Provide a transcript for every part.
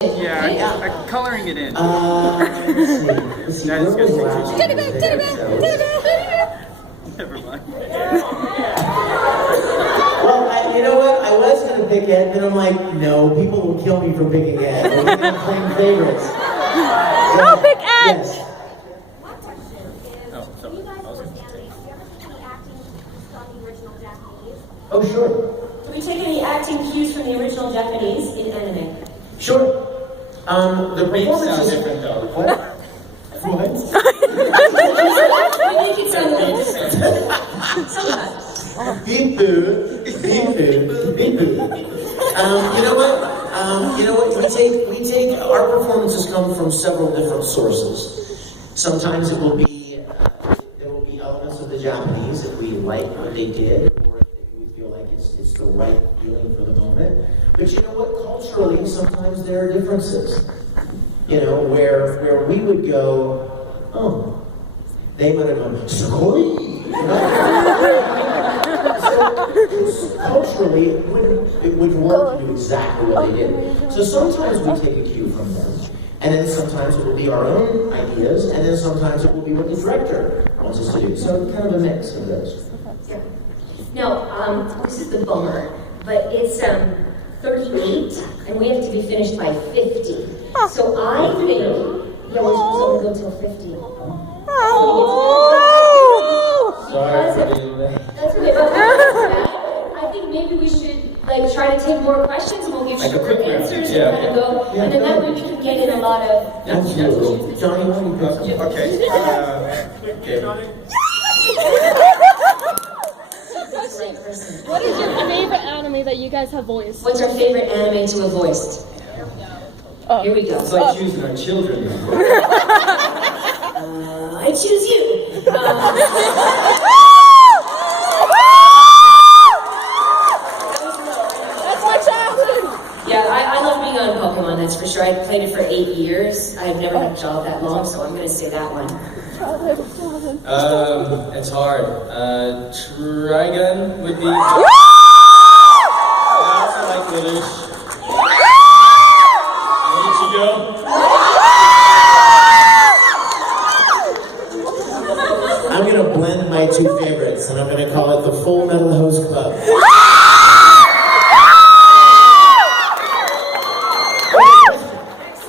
Yeah, coloring it in. Let's see. That is good. Teddy bear. Never mind. Well, you know what? I was going to pick Ed, and I'm like, no, people will kill me for picking Ed. We're going to claim favorites. I'll pick Ed. Yes. Oh, sure. Do we take any acting cues from the original Japanese in anime? Sure. The performance is different though. What? What? We make it sound like sometimes. Beep boo. Beep boo. Beep boo. You know what? We take our performances come from several different sources. Sometimes it will be there will be elements of the Japanese if we like what they did, or if we feel like it's the right feeling for the moment. But you know what? Culturally, sometimes there are differences. You know, where we would go, oh, they would have gone, Sugoi! So culturally, it would work to do exactly what they did. So sometimes we take a cue from them, and then sometimes it will be our own ideas, and then sometimes it will be what the director wants us to do. So kind of a mix of those. Yeah. Now, this is the bummer, but it's 38, and we have to be finished by 50. So I think, yeah, we're supposed to go till 50. Sorry for being late. That's okay, but I think maybe we should try to take more questions, and we'll give Like a short quick round, answers yeah. and kind of go, and then that way we can get in a lot of. Absolutely. Johnny, why don't you pick something? Okay. What is your favorite anime that you guys have voiced? What's our favorite anime to have voiced? Here we go. It's like choosing our children. I choose you. That's my childhood. Yeah, I love being on Pokemon, that's for sure. I played it for 8 years. I've never had a job that long, so I'm going to say that one. It's hard. Trigun would be. I also like Lelouch. I'm going to blend my two favorites, and I'm going to call it the Full Metal Hose Club.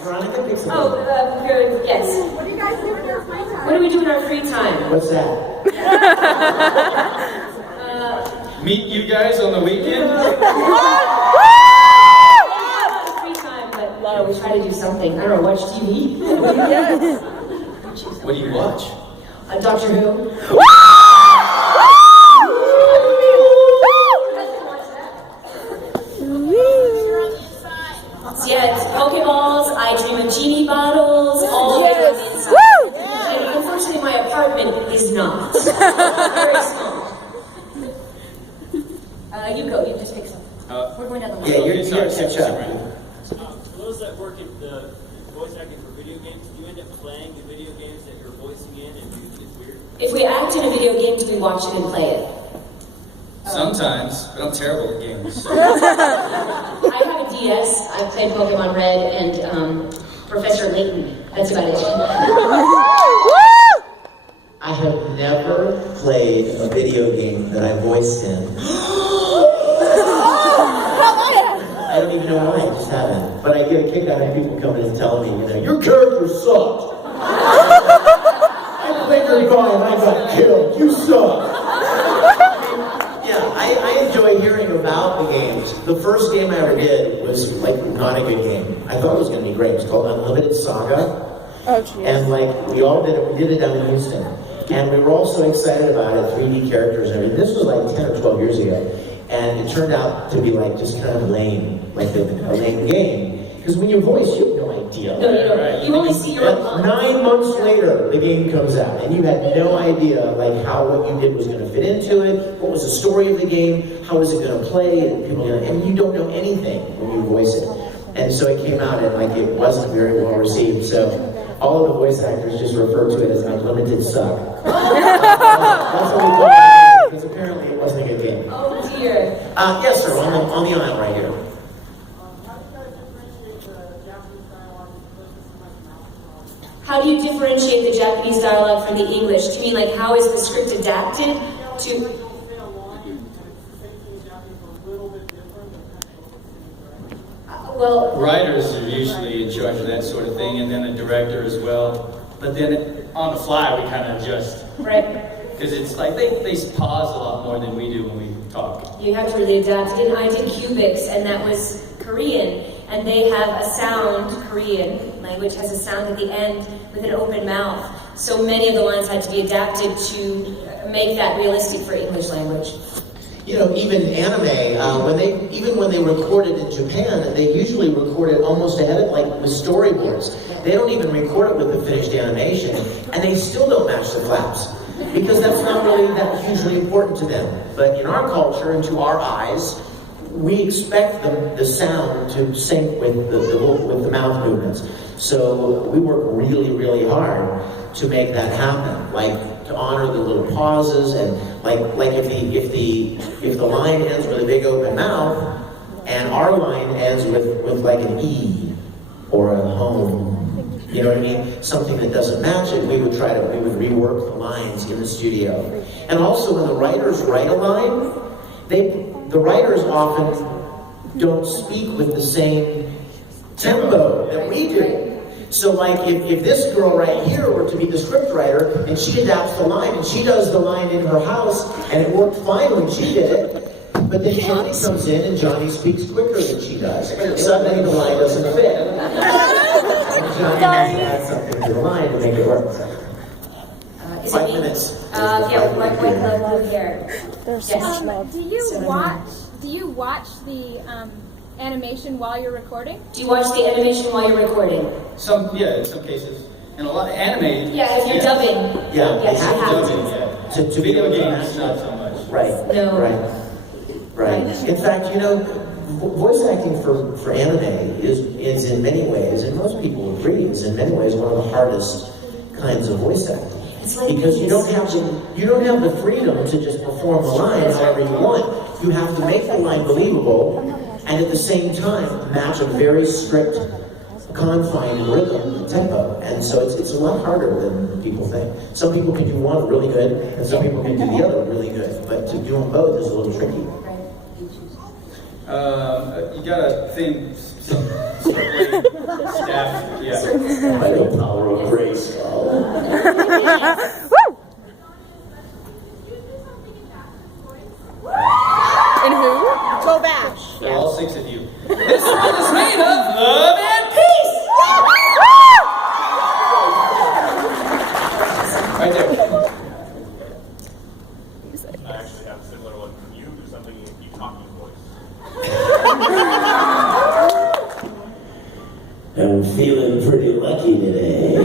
Veronica, pick something. Oh, yes. What do you guys do in your free time? What do we do in our free time? What's that? Meet you guys on the weekend? Free time, but we try to do something. I don't know, watch TV. What do you watch? Doctor Who. Yeah, it's Pokeballs, I Dream of Genie bottles, all the on the inside. And unfortunately, my apartment is not. Very small. You go, you just pick something. We're going down the line. Yeah, you're catch up. Those that work in the voice acting for video games, do you end up playing the video games that you're voicing in, and it's weird? If we act in a video game, do we watch it and play it? Sometimes, but I'm terrible at games. I have a DS. I played Pokemon Red and Professor Layton. That's about it. I have never played a video game that I voiced in. I don't even know why, I just haven't. But I get a kick out of people coming and telling me, your character sucked. I played your guy and I got killed. You suck. Yeah, I enjoy hearing about the games. The first game I ever did was not a good game. I thought it was going to be great. It was called Unlimited Saga. Oh, geez. And we did it. We did it down in Houston. And we were all so excited about it, 3D characters and everything. This was 10 or 12 years ago. And it turned out to be just kind of lame, a lame game. Because when you voice, you have no idea. No, you don't. Right. You only see your own. 9 months later, the game comes out, and you had no idea how what you did was going to fit into it. What was the story of the game? How was it going to play? And you don't know anything when you voice it. And so it came out, and it wasn't very well received. So all of the voice actors just referred to it as Unlimited Suck. That's what we call it, because apparently it wasn't a good game. Oh dear. Yes, sir. On the aisle right here. How do you guys differentiate the Japanese How do you differentiate the Japanese dialogue from the English? Do you mean like how is the script adapted to? Well, Writers are usually in charge of that sort of thing, and then a director as well. But then on the fly, we kind of adjust. right. Because it's like they pause a lot more than we do when we talk. You have to really adapt. And I did Cubics, and that was Korean, and they have a sound. Korean language has a sound at the end with an open mouth. So many of the lines had to be adapted to make that realistic for English language. You know, even anime, when they record it in Japan, they usually record it almost ahead of, like, with storyboards. They don't even record it with the finished animation, and they still don't match the claps, because that's not really that hugely important to them. But in our culture and to our eyes, we expect the sound to sync with the mouth movements. So we work really, really hard to make that happen, like to honor the little pauses, and like if the line ends with a big open mouth, and our line ends with like an E or a home, you know what I mean? Something that doesn't match it, we would rework the lines in the studio. And also when the writers write a line, the writers often don't speak with the same tempo that we do. So like if this girl right here were to be the script writer, and she adapts the line, and she does the line in her house, and it worked fine when she did it, but then Johnny comes in and Johnny speaks quicker than she does. Suddenly the line doesn't fit. And Johnny has to add something to the line to make it work. Is 5 it me? minutes. Yeah, white glove here. There's so much Yes. love. Do you watch the animation while you're recording? Do you watch the animation while you're recording? In some cases. And a lot of anime. Yeah, if you're dubbing. Yeah, Yes, they you have to. Dubbing, yeah. To Video be able to games, match not so much. Right. No. Right. In fact, you know, voice acting for anime is in many ways, and most people agree, is in many ways one of the hardest kinds of voice acting. Because you don't have the freedom to just perform the line however you want. You have to make the line believable, and at the same time match a very strict confine and rhythm and tempo. And so it's a lot harder than people think. Some people can do one really good, and some people can do the other really good. But to do them both is a little tricky. You gotta think staff, yeah. By the power of grace. And who? Go back. For all 6 of you. This world is made of love and peace! Right there. I actually have a similar one from you. Do something you talking voice. I'm feeling pretty lucky today.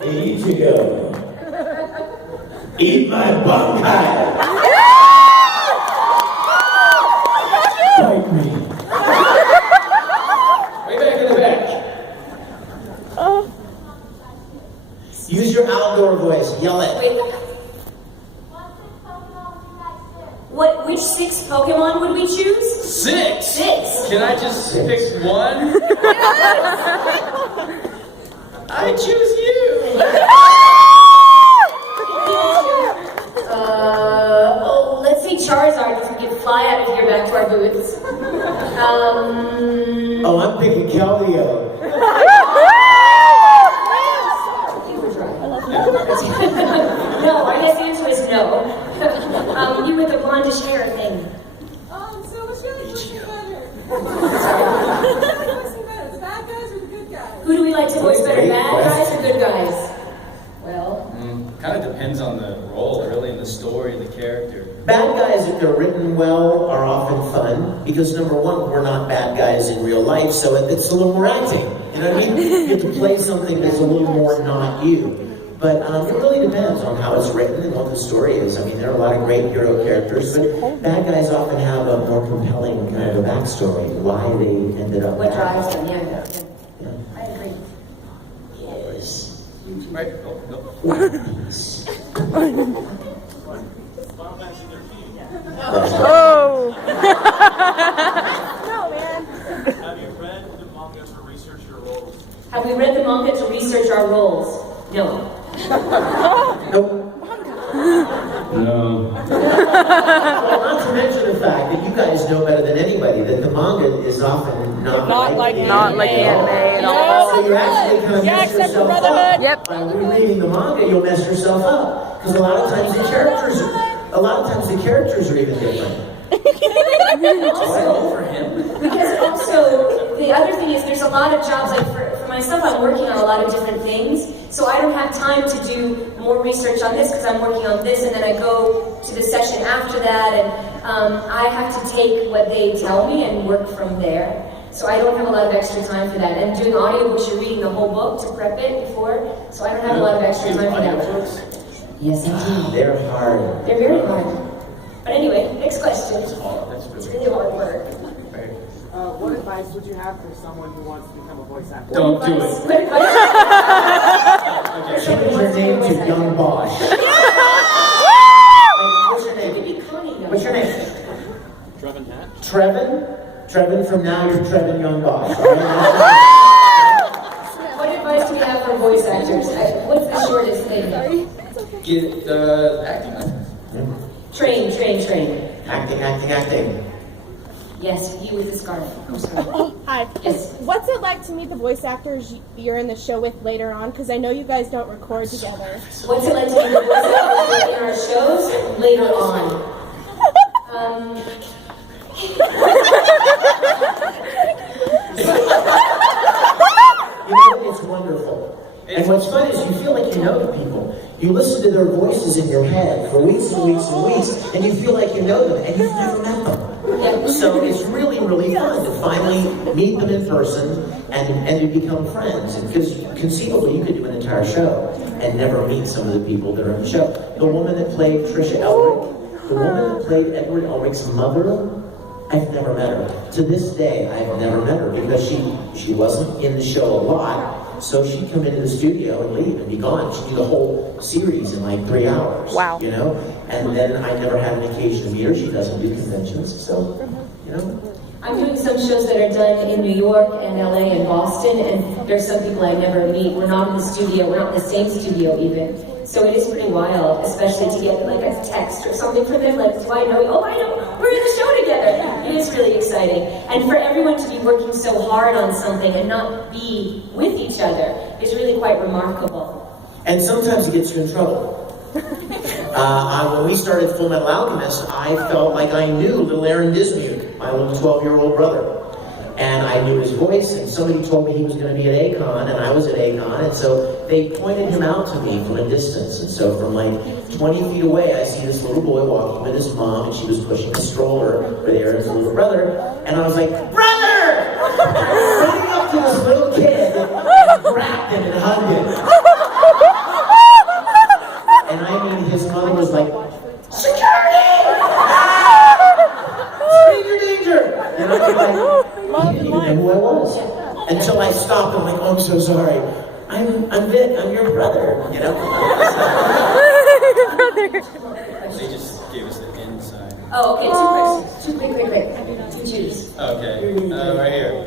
I need to go eat my bunkai. Fight me. Way back in the back. Use your outdoor voice. Yell it. Wait. Which 6 Pokemon would we choose? 6! 6. Can I just pick one? I choose you! Let's say Charizard, because we can fly out of here back to our booths. Oh, I'm picking Keldeo. You were right. No, our yes answer is no. You with the blondish hair thing. So which one is better? The bad guys or the good guys? Who do we like to voice better, bad guys or good guys? Well, Kind of depends on the role, really, and the story, the character. Bad guys, if they're written well, are often fun because number one, we're not bad guys in real life, so it's a little more acting. You know what I mean? You have to play something that's a little more not you. But it really depends on how it's written and what the story is. I mean, there are a lot of great hero characters, but bad guys often have a more compelling kind of a backstory, why they ended up what bad. drives them? Yeah. Yeah. I agree. Yes. Right? Oh, no. Final Fantasy 13. Oh. No, man. Have you read the manga to research your roles? Have we read the manga to research our roles? No. Nope. No. Well, not to mention the fact that you guys know better than anybody that the manga is often not like anime at all. So you actually kind of mess yourself up. Yep. By rereading the manga, you'll mess yourself up because a lot of times the characters are even different. Also, because also the other thing is there's a lot of jobs, like for myself, I'm working on a lot of different things, so I don't have time to do more research on this because I'm working on this, and then I go to the session after that, and I have to take what they tell me and work from there. So I don't have a lot of extra time for that. And doing audiobooks, you're reading the whole book to prep it before, so I don't have a lot of extra time for that. Yes, indeed. They're hard. They're very hard. But anyway, next question. It's really hard work. What advice would you have for someone who wants to become a voice actor? Don't do it. What advice? Change your name to Young Bosch. What's your name? What's your name? Trevin Hat. Trevin? Trevin, from now you're Trevin Young Bosch. What advice do we have for voice actors? What's the shortest thing? Get acting license. Train. Acting. Yes, you with the scarf. I'm sorry. Hi. Yes. What's it like to meet the voice actors you're in the show with later on? Because I know you guys don't record together. What's it like to be the voice actor in our shows later on? You know, it's wonderful. And what's fun is you feel like you know the people. You listen to their voices in your head for weeks and weeks and weeks, and you feel like you know them, and you've never met them. So it's really, really fun to finally meet them in person and to become friends. Because conceivably, you could do an entire show and never meet some of the people that are in the show. The woman that played Trisha Elric, the woman that played Edward Elric's mother, I've never met her. To this day, I've never met her because she wasn't in the show a lot. So she'd come into the studio and leave and be gone. She'd do the whole series in like 3 hours. Wow. You know? And then I never had an occasion to meet her. She doesn't do conventions. So, you know? I'm doing some shows that are done in New York and LA and Boston, and there's some people I never meet. We're not in the studio. We're not in the same studio even. So it is pretty wild, especially to get like a text or something from them, like, do I know you? Oh, I know. We're in the show together. It is really exciting. And for everyone to be working so hard on something and not be with each other is really quite remarkable. And sometimes it gets you in trouble. When we started Full Metal Alchemist, I felt like I knew little Aaron Dismuke, my little 12-year-old brother. And I knew his voice, and somebody told me he was going to be at ACON, and I was at ACON, and so they pointed him out to me from a distance. And so from like 20 feet away, I see this little boy walking with his mom, and she was pushing a stroller with Aaron's little brother, and I was like, brother! Running up to this little kid, and grabbed him and hugged him. And I mean, his mother was like, security! Danger! And I was like, he didn't even know who I was. Until I stopped, I'm like, oh, I'm so sorry. I'm Vic, I'm your brother, you know? They just gave us the inside. Oh, okay, two quick. Two choose. Okay, right here.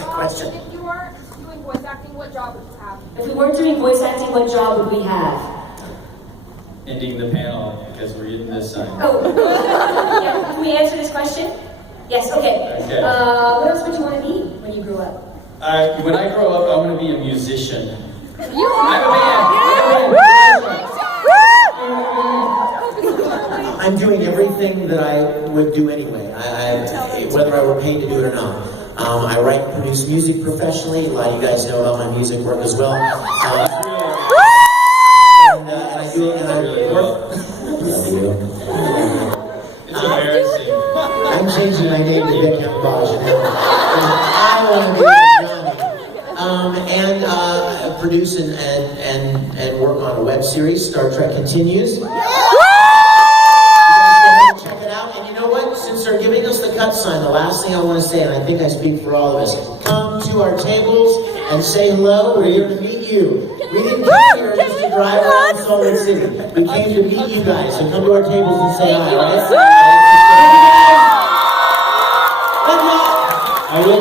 Question. If you weren't doing voice acting, what job would you have? If we weren't doing voice acting, what job would we have? Ending the panel because we're getting this side. Oh, yeah. Can we answer this question? Yes, okay. Okay. What else would you want to be when you grew up? When I grow up, I want to be a musician. You are. I'm doing everything that I would do anyway, whether I were paid to do it or not. I write and produce music professionally. A lot of you guys know about my music work as well. And I do it, and I work. It's embarrassing. I'm changing my name to Vic Bosch now. I want to be like Johnny. And produce and work on a web series, Star Trek Continues. You guys go ahead and check it out. And you know what? Since they're giving us the cut sign, the last thing I want to say, and I think I speak for all of us, come to our tables and say hello. We're here to meet you. We didn't come here just to drive around Salt Lake City. We came to meet you guys. So come to our tables and say hi, right? Good luck. I will